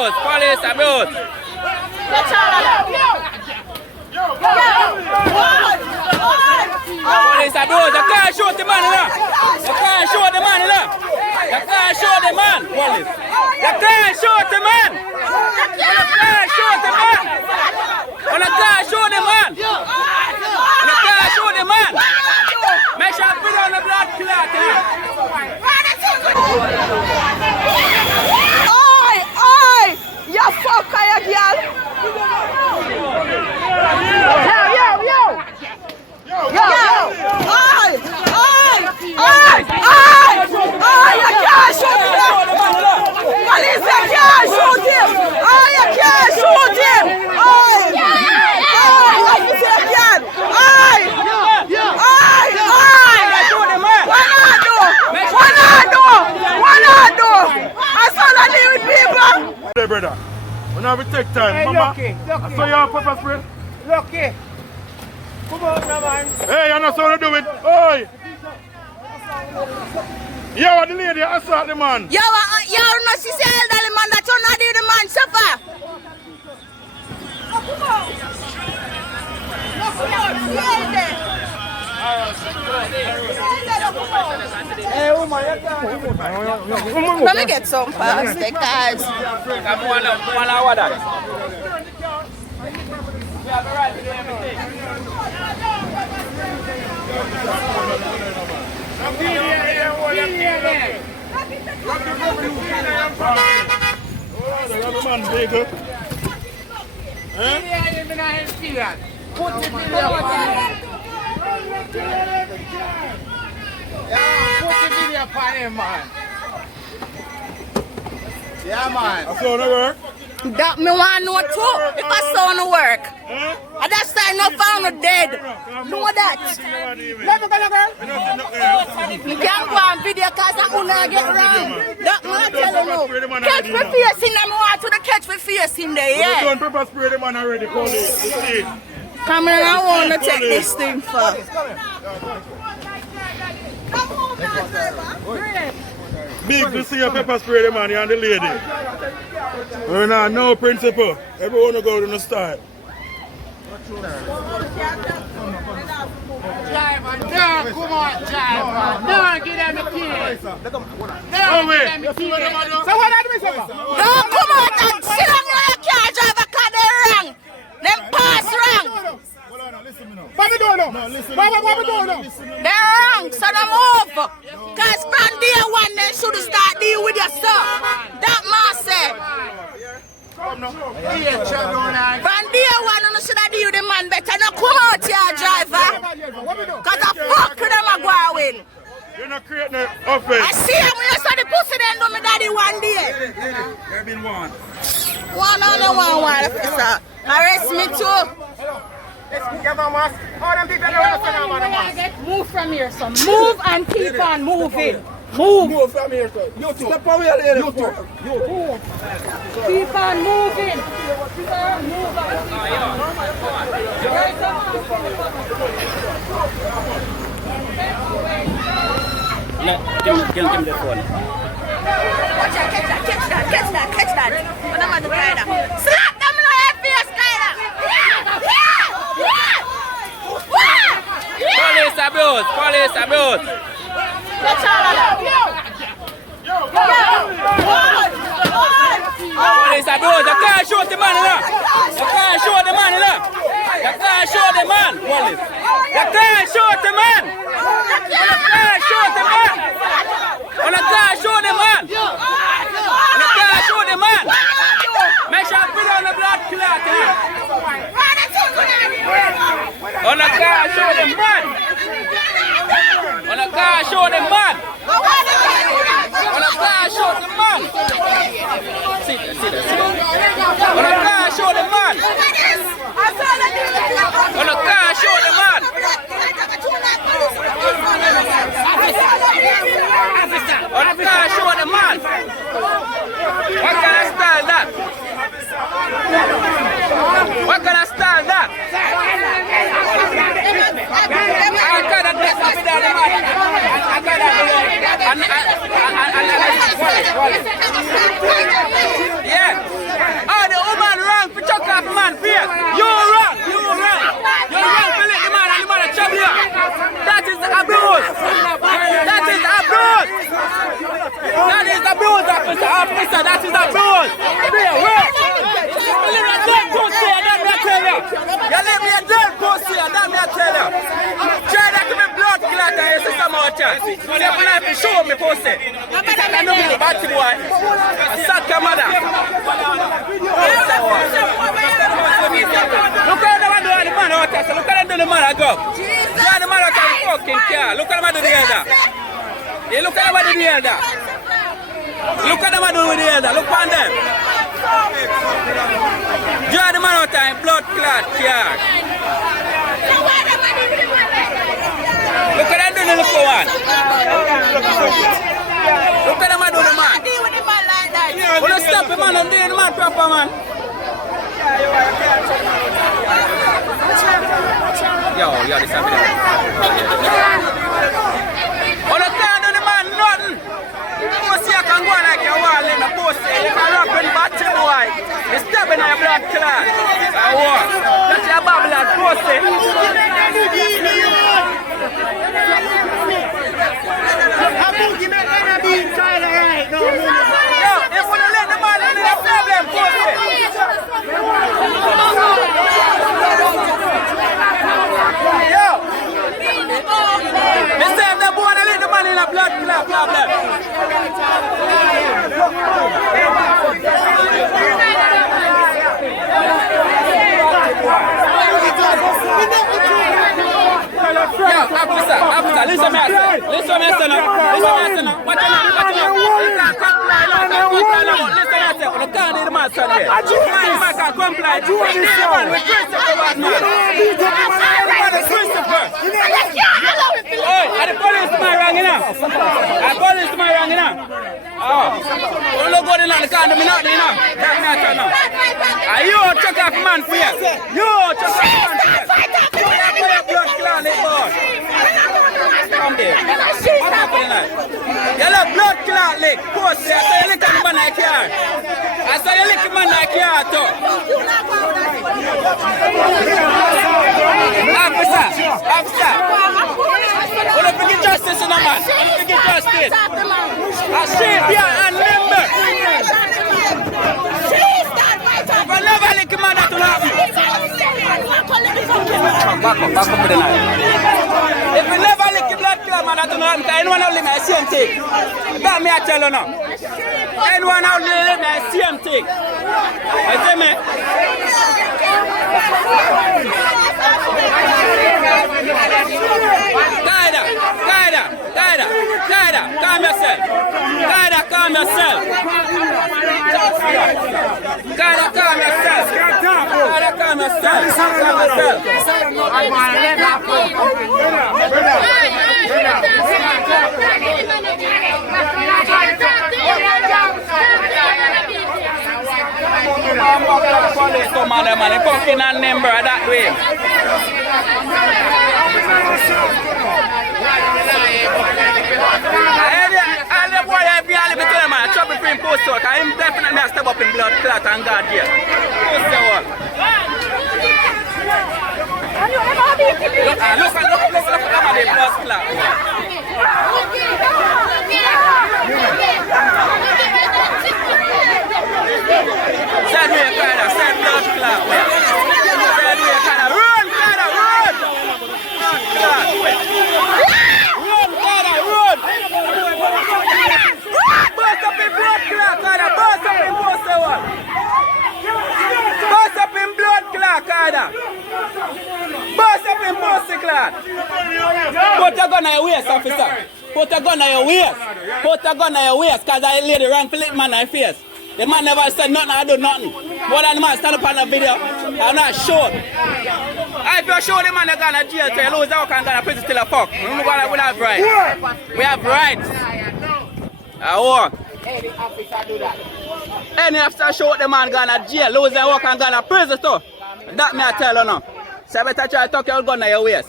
abuse. Police abuse. Police abuse. You can't shoot the man, you know. You can't shoot the man, you know. You can't shoot the man, police. You can't shoot the man. You can't shoot the man. You can't shoot the man. You can't shoot the man. Make sure you put on the blood clot, you know. Oi! You fucker, you girl! Yo! Oi! You can't shoot him! Police, you can't shoot him! You can't shoot him! What you say again? What I do? I saw that with people. Hey, brother. We now we take time. Hey, Mama, Lucky. I saw your pepper spray. Lucky. Come on, now, man. Hey, you know how to do it. Oi. Yo, the lady assault the man. Yo, no, she said elderly man that you not do the man suffer. Hey, woman, Let me get some fast because yeah, man. I saw the work. that me want to know too. If I saw no work, and that's time no found no dead. Know that. Let me go, girl. You can't go on video because I'm gonna get around. That man telling you. Catch me face in them. Want to the catch me face in there, You yeah. done pepper spray the man already. Call it. Come here, I want to take this thing for. Big to see your pepper spray the man and the lady. We're not no principle. Everyone will go to the start. Driver, come on, driver. Don't give them the keys. Oh, wait. So what are you doing? No, come on, and sit down where you can't drive a car, they wrong. Them pass wrong. What we doing now? What we doing now? They're wrong, so they move. Because from day one, they should start dealing with yourself. That man said. From day one, you should have deal with the man better. Now come out here, driver. Because I fuck them a go win. You're not creating an offense. I see him when you saw the pussy then do me daddy one day. There been one. One officer. Arrest me too. Move from here, son. Move and keep on moving. Move from here, sir. You step away, lady. Keep on moving. Sir, move Give him the phone. Watch out, catch that. What am I doing, Kyla? Slap them in the face, Kyla. Police abuse. Police abuse. You can't shoot the man, you know. You can't shoot the man, you know. You can't shoot the man, police. You can't shoot the man. You can't shoot the man. You can't shoot the man. You can't shoot the man. Make sure you put on the blood clot, you know. You can't shoot the man. You can't shoot the man. You can't shoot the man. See that. You can't shoot the man. You can't shoot the man. You can't shoot the man. What kind of style that? What kind of style that? I got a dress up without the man. I got a yeah. Officer, that is a rule. There, wait. You leave me a dead pussy, and that me tell you. You leave me a dead pussy, and that me tell you. Try that to me blood clot, and you see some more chance. So you have to show me pussy. I know me the bad boy. I suck your mother. Look how them do the man out there. Look how them do the man I go. Yeah, the man out there fucking car. Look how them do the elder. Yeah, look how them do the elder. Look at them do with the elder. Look on them. Yeah, the man out there blood clot car. Look at them do the little one. Look at them do the man. Will you stop the man and do the man proper, man? Yo, this is happening. Oh, you can't do the man nothing. You see, I can go like your wall in the post. You can rap in batty boy. You're stabbing your blood clot. I walk. That's your Babylon post. Yo, if we don't let the man in, there's a problem, post. Yo! They say if they want to let the man in a blood clot problem. Yo, officer, listen to me, sir. What you can't comply, listen to me, you can't do the man, son. You can't comply. Do this, man. With Christopher. Are the police man wrong enough? Are the police man wrong enough? Oh, you don't go in and can't do me nothing enough. That's not enough. Are you check off man for you? You check off man for you. Blood clot leg, boy. Come there. What happened tonight? You look blood clot leg. Post there. I saw you lick the man like here. I saw you lick the man like here too. Officer. What if we get justice in the man? What if we get justice? I see here and member. If I never lick the man, that will happen. Back up with the knife. If we never lick the blood clot, man, that will happen. Anyone will live my same thing. That me I tell you now. Anyone will live my same thing. You see me? Qaida, calm yourself. Calm yourself. Police come on, man. They fucking and number that way. All the boy I be all between them, man. Trouble for him post out. I'm definitely step up in blood clot and God here. Post the wall. Look at the blood clot. Send me a kind of send blood clot. Send me a kind of run. Blood clot. Run. Burst up in blood clot, Kada. Burst up in poster one. Burst up in blood clot, Kada. Burst up in poster clot. Put a gun on your waist, officer. Put a gun on your waist, because I laid the wrong flip man on your face. The man never said nothing, I do nothing. More than the man stand up on the video, I'm not sure. If you show the man they're going to jail, so you lose out and go to prison till a fuck. We have rights. We have rights. I walk. Any officer show the man going to jail, lose their work and go to prison too. That me I tell you now. So I better try to tuck your gun on your waist.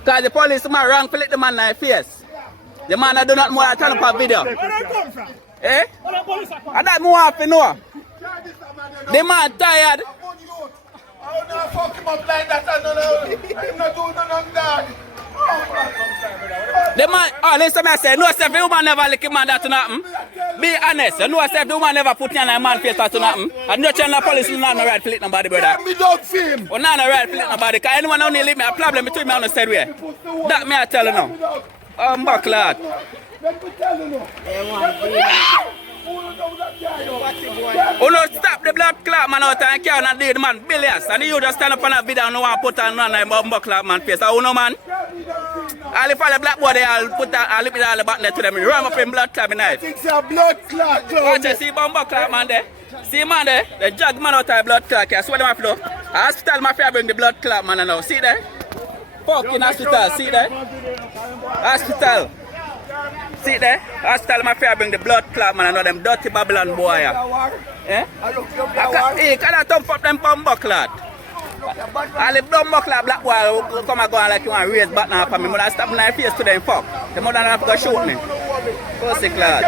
Because the police man wrong flip the man on your face. The man that do not more than turn up a video. Eh? And that more have to know. The man tired. I don't fuck him up like that. I'm not doing nothing, dog. The man, oh, listen, I say, no, sir, the woman never lick him man that to nothing. Be honest, you know, sir, the woman never put in a man face that to nothing. And no channel police will not right flick nobody, brother. Me dog film. Or not right flick nobody, because anyone only leave me a problem between me on the said way. That me I tell you now. Buck lad. Who no stop the blood clot man out and carry and dead man billions. And you just stand up on a video and no one put on none of buck clot man face. Who no man? I'll if all the black boy they I'll put that I'll leave it all the button there to them. Run up in blood clot knife. It's a blood clot. Watch you see buck clot man there. See man there, the jug man out of blood clot. I swear them flow. Hospital mafia bring the blood clot man now. See there? Fucking hospital, see there? Hospital. See there? Hospital mafia bring the blood clot man and know them dirty Babylon boy. Eh? Hey, can I thump up them bumbo clot? All the bumbo clot black boy come and go on like you want to raise back now for me. I stop my face to them fuck. The mother not have to go shoot me. Pussy clot.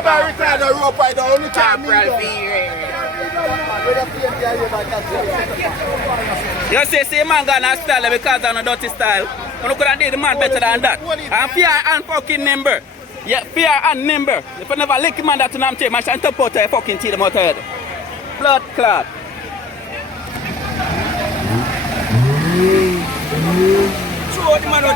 You see man got a style because of a dirty style. You could have did the man better than that. And fear and fucking nimble. Yeah, fear and nimble. If you never lick man that to them take, man shall top out your fucking teeth them out head. Blood clot. Throw the man out.